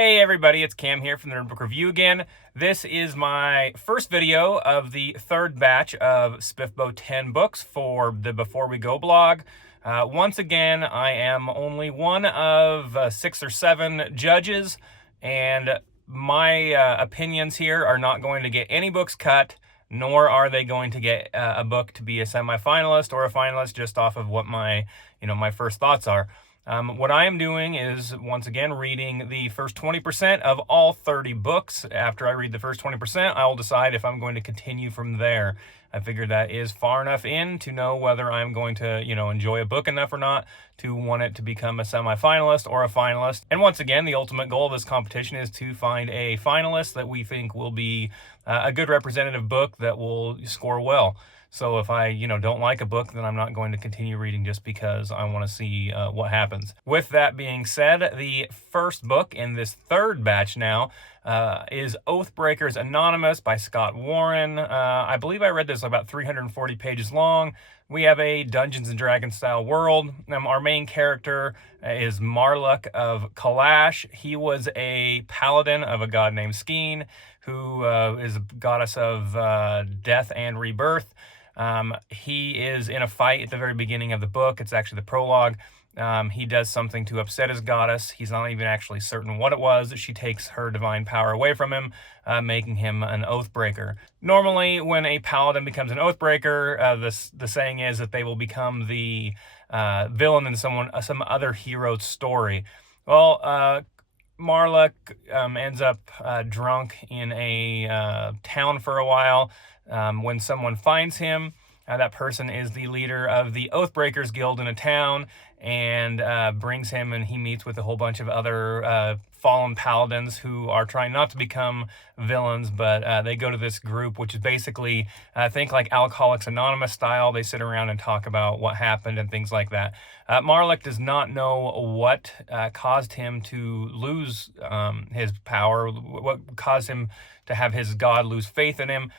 Hey everybody, it's Cam here from the Nerd Book Review again. This is my first video of the third batch of SPFBO 10 books for the Before We Go blog. Once again, I am only one of 6 or 7 judges, and my opinions here are not going to get any books cut, nor are they going to get a book to be a semi-finalist or a finalist just off of what my first thoughts are. What I am doing is, once again, reading the first 20% of all 30 books. After I read the first 20%, I will decide if I'm going to continue from there. I figure that is far enough in to know whether I'm going to, enjoy a book enough or not to want it to become a semi-finalist or a finalist. And once again, the ultimate goal of this competition is to find a finalist that we think will be a good representative book that will score well. So if I, don't like a book, then I'm not going to continue reading just because I want to see what happens. With that being said, the first book in this third batch now is Oathbreakers Anonymous by Scott Warren. I believe I read this about 340 pages long. We have a Dungeons & Dragons style world. Our main character is Marluck of Kalash. He was a paladin of a god named Skeen, who is a goddess of death and rebirth. He is in a fight at the very beginning of the book. It's actually the prologue. He does something to upset his goddess. He's not even actually certain what it was. She takes her divine power away from him, making him an Oathbreaker. Normally, when a paladin becomes an Oathbreaker, the saying is that they will become the villain in some other hero's story. Well, Marluck ends up drunk in a town for a while. When someone finds him, that person is the leader of the Oathbreakers Guild in a town, and brings him, and he meets with a whole bunch of other fallen paladins who are trying not to become villains, but they go to this group, which is basically, think like Alcoholics Anonymous style. They sit around and talk about what happened and things like that. Marluck does not know what caused him to lose his power, what caused him to have his god lose faith in him.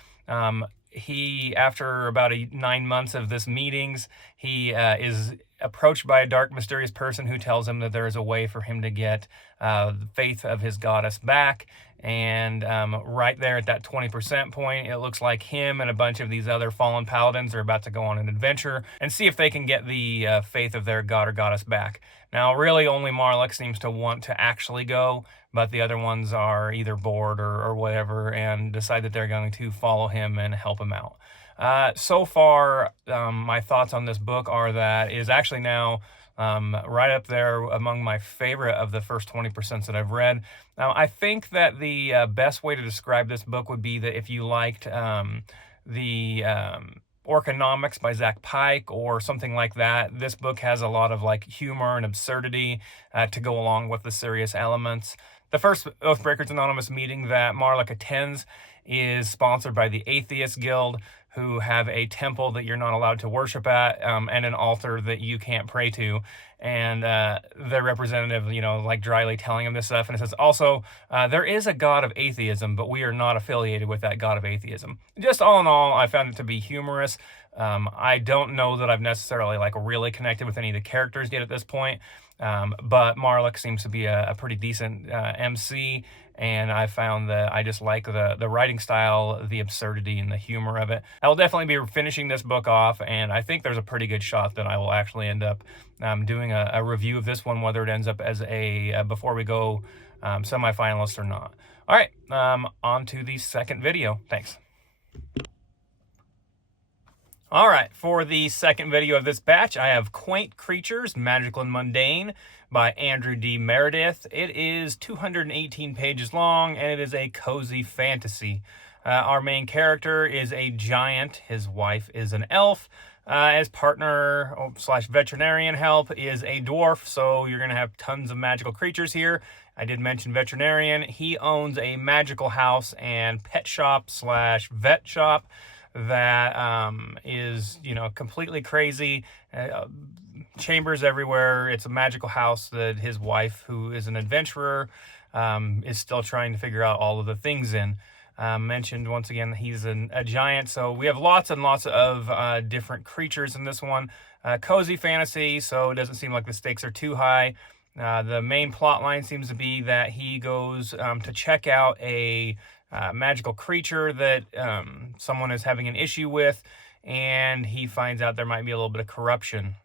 He, after about 9 months of this meetings, he is approached by a dark, mysterious person who tells him that there is a way for him to get the faith of his goddess back. And right there at that 20% point, it looks like him and a bunch of these other fallen paladins are about to go on an adventure and see if they can get the faith of their god or goddess back. Now, really, only Marluck seems to want to actually go, but the other ones are either bored or whatever and decide that they're going to follow him and help him out. So far, my thoughts on this book are that it is actually now right up there among my favorite of the first 20% that I've read. Now, I think that the best way to describe this book would be that if you liked the Orconomics by Zach Pike or something like that, this book has a lot of humor and absurdity to go along with the serious elements. The first Oathbreakers Anonymous meeting that Marluck attends is sponsored by the Atheist Guild, who have a temple that you're not allowed to worship at, and an altar that you can't pray to. And their representative, dryly telling him this stuff. And it says, also, there is a god of atheism, but we are not affiliated with that god of atheism. Just all in all, I found it to be humorous. I don't know that I've necessarily really connected with any of the characters yet at this point. But Marluck seems to be a pretty decent MC, and I found that I just like the writing style, the absurdity, and the humor of it. I will definitely be finishing this book off, and I think there's a pretty good shot that I will actually end up doing a review of this one, whether it ends up as a Before We Go semi-finalist or not. All right, on to the second video. Thanks. All right, for the second video of this batch, I have Quaint Creatures, Magical and Mundane by Andrew D. Meredith. It is 218 pages long, and it is a cozy fantasy. Our main character is a giant. His wife is an elf. His partner / veterinarian help is a dwarf, so you're going to have tons of magical creatures here. I did mention veterinarian. He owns a magical house and pet shop / vet shop that is, completely crazy. Chambers everywhere. It's a magical house that his wife, who is an adventurer, is still trying to figure out all of the things in. Mentioned once again, he's a giant, so we have lots and lots of different creatures in this one. Cozy fantasy, so it doesn't seem like the stakes are too high. The main plot line seems to be that he goes to check out a magical creature that someone is having an issue with, and he finds out there might be a little bit of corruption.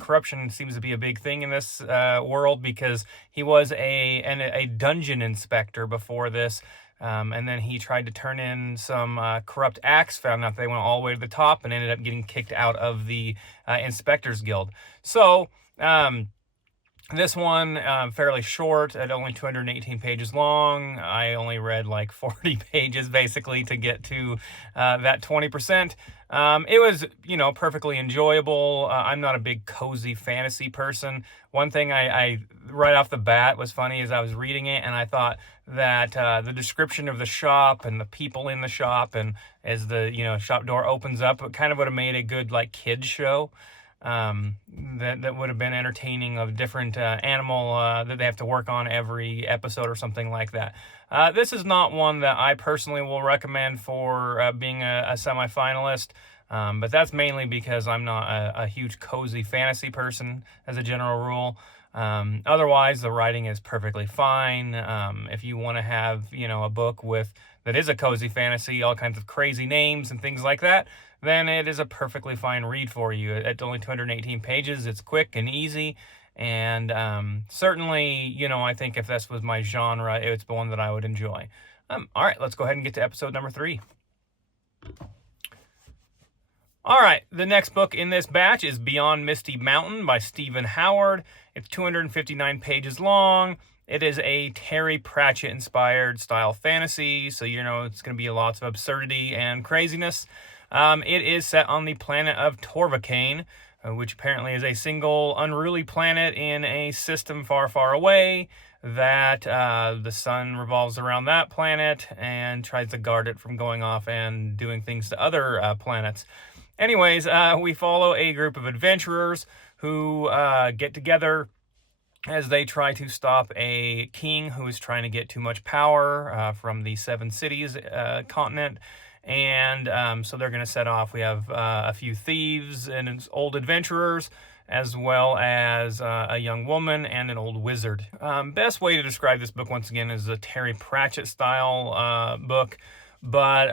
Corruption seems to be a big thing in this world, because he was a dungeon inspector before this, and then he tried to turn in some corrupt acts, found out they went all the way to the top, and ended up getting kicked out of the Inspectors Guild. So this one, fairly short, at only 218 pages long. I only read like 40 pages basically to get to that 20%. It was, perfectly enjoyable. I'm not a big cozy fantasy person. One thing I right off the bat was funny is I was reading it and I thought that the description of the shop and the people in the shop, and as the, shop door opens up, it kind of would have made a good like kids show. That would have been entertaining, of different animal that they have to work on every episode or something like that. This is not one that I personally will recommend for being a semi-finalist, but that's mainly because I'm not a huge cozy fantasy person as a general rule. Otherwise, the writing is perfectly fine. If you want to have, a book that is a cozy fantasy, all kinds of crazy names and things like that, then it is a perfectly fine read for you. At only 218 pages, it's quick and easy, and certainly, I think if this was my genre, it's the one that I would enjoy. All right, let's go ahead and get to episode number 3. All right, the next book in this batch is Beyond Misty Mountain by Stephen Howard. It's 259 pages long. It is a Terry Pratchett-inspired style fantasy, so it's going to be lots of absurdity and craziness. It is set on the planet of Torvacane, which apparently is a single unruly planet in a system far, far away, that the sun revolves around that planet and tries to guard it from going off and doing things to other planets. Anyways, we follow a group of adventurers who get together as they try to stop a king who is trying to get too much power from the Seven Cities continent. And so they're going to set off. We have a few thieves and old adventurers, as well as a young woman and an old wizard. Best way to describe this book, once again, is a Terry Pratchett style book, but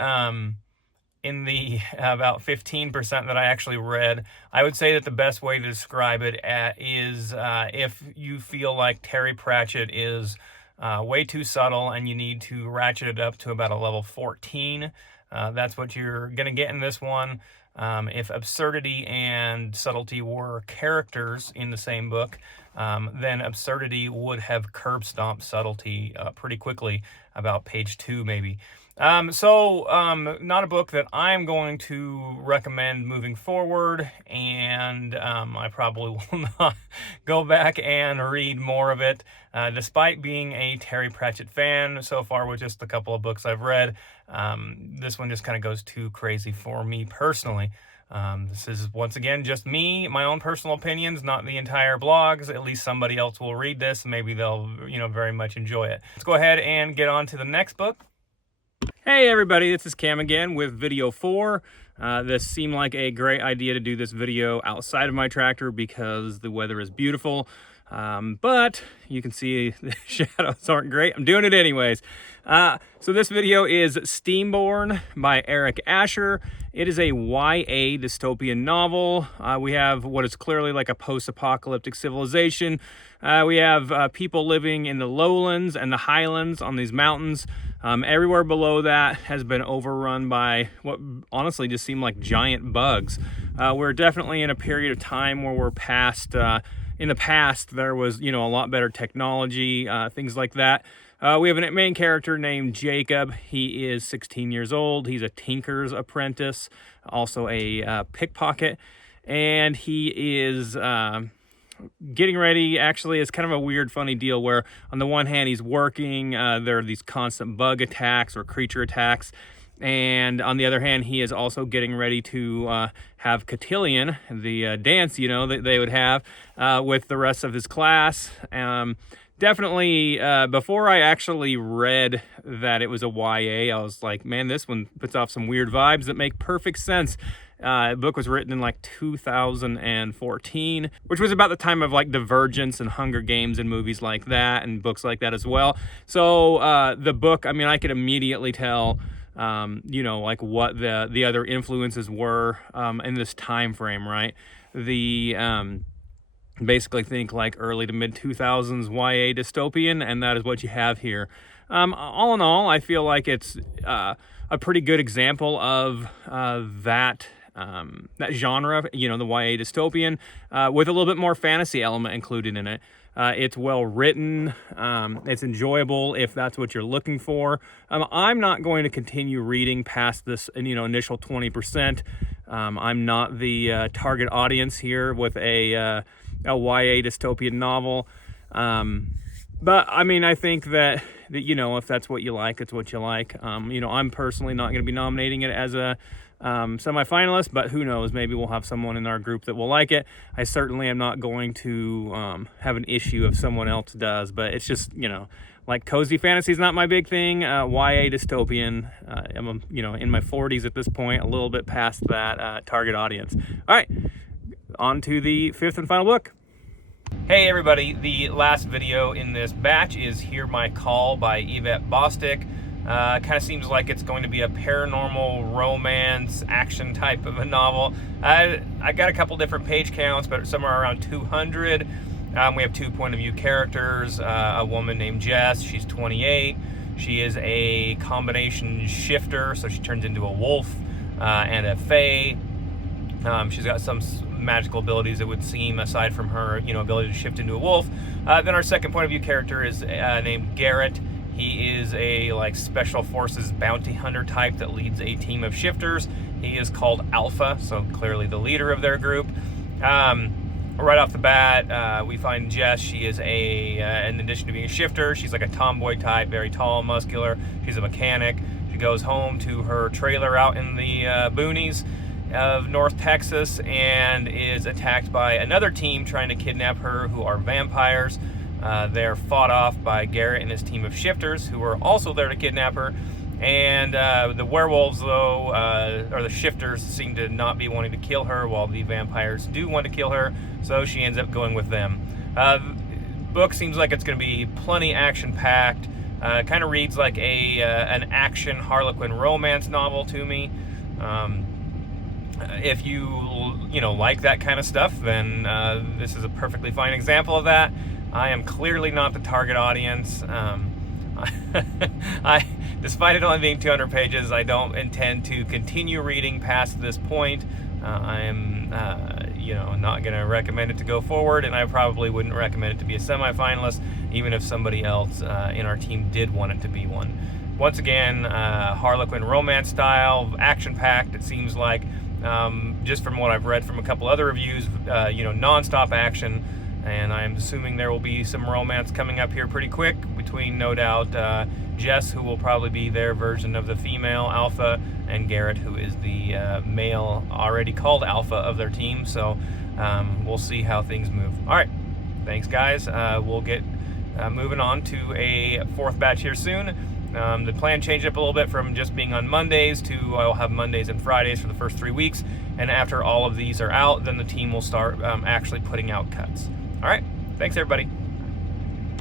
in the about 15% that I actually read, I would say that the best way to describe it is if you feel like Terry Pratchett is way too subtle and you need to ratchet it up to about a level 14, that's what you're going to get in this one. If absurdity and subtlety were characters in the same book, then absurdity would have curb stomped subtlety pretty quickly, about page 2 maybe. Not a book that I'm going to recommend moving forward, and I probably will not go back and read more of it, despite being a Terry Pratchett fan. So far, with just a couple of books I've read, this one just kind of goes too crazy for me personally. This is, once again, just me, my own personal opinions, not the entire blogs. At least somebody else will read this, and maybe they'll, very much enjoy it. Let's go ahead and get on to the next book. Hey everybody, this is Cam again with video 4. This seemed like a great idea to do this video outside of my tractor because the weather is beautiful, but you can see the shadows aren't great. I'm doing it anyways. So this video is Steamborn by Eric Asher. It is a YA dystopian novel. We have what is clearly like a post-apocalyptic civilization. We have people living in the lowlands and the highlands on these mountains. Everywhere below that has been overrun by what honestly just seem like giant bugs. We're definitely in a period of time where we're past, in the past there was, a lot better technology, things like that. We have a main character named Jacob. He is 16 years old. He's a tinker's apprentice, also a pickpocket, and he is getting ready. Actually, it's kind of a weird, funny deal where on the one hand he's working, there are these constant bug attacks or creature attacks, and on the other hand he is also getting ready to have cotillion, the dance, that they would have with the rest of his class. Definitely, before I actually read that it was a YA, I was like, man, this one puts off some weird vibes that make perfect sense. The book was written in like 2014, which was about the time of like Divergence and Hunger Games and movies like that and books like that as well. So the book, I mean, I could immediately tell, you know, like what the other influences were in this time frame, right? Basically think like early to mid 2000s YA dystopian, and that is what you have here. All in all, I feel like it's a pretty good example of that genre, you know, the YA dystopian, with a little bit more fantasy element included in it. It's well written. It's enjoyable if that's what you're looking for. I'm not going to continue reading past this, you know, initial 20%. I'm not the target audience here with a YA dystopian novel. But I mean, I think that, you know, if that's what you like, it's what you like. You know, I'm personally not going to be nominating it as a semi-finalist, but who knows, maybe we'll have someone in our group that will like it. I certainly am not going to have an issue if someone else does, but it's just, you know, like cozy fantasy is not my big thing. YA dystopian, I'm, you know, in my 40s at this point, a little bit past that target audience. All right, on to the fifth and final book. Hey everybody, the last video in this batch is Hear My Call by Yvette Bostic. Kind of seems like it's going to be a paranormal romance action type of a novel. I got a couple different page counts, but somewhere around 200. We have two point of view characters, a woman named Jess, she's 28. She is a combination shifter, so she turns into a wolf and a fae. She's got some magical abilities, it would seem, aside from her, you know, ability to shift into a wolf. Then our second point of view character is named Garrett. He is a like special forces bounty hunter type that leads a team of shifters. He is called Alpha, so clearly the leader of their group. Right off the bat, we find Jess. She is in addition to being a shifter, she's like a tomboy type, very tall, muscular. She's a mechanic. She goes home to her trailer out in the boonies of North Texas and is attacked by another team trying to kidnap her, who are vampires. They're fought off by Garrett and his team of shifters, who are also there to kidnap her. And the werewolves, though, or the shifters, seem to not be wanting to kill her, while the vampires do want to kill her, so she ends up going with them. Book seems like it's going to be plenty action-packed. Kind of reads like an action Harlequin romance novel to me. If you know, like that kind of stuff, then this is a perfectly fine example of that. I am clearly not the target audience. Despite it only being 200 pages, I don't intend to continue reading past this point. I am, you know, not going to recommend it to go forward, and I probably wouldn't recommend it to be a semi-finalist, even if somebody else in our team did want it to be one. Once again, Harlequin romance style, action-packed, it seems like. Just from what I've read from a couple other reviews, you know, non-stop action, and I'm assuming there will be some romance coming up here pretty quick between, no doubt, Jess, who will probably be their version of the female Alpha, and Garrett, who is the male already called Alpha of their team. So we'll see how things move. All right, thanks guys. We'll get moving on to a fourth batch here soon. The plan changed up a little bit from just being on Mondays to I'll have Mondays and Fridays for the first 3 weeks, and after all of these are out, then the team will start actually putting out cuts. All right, thanks everybody.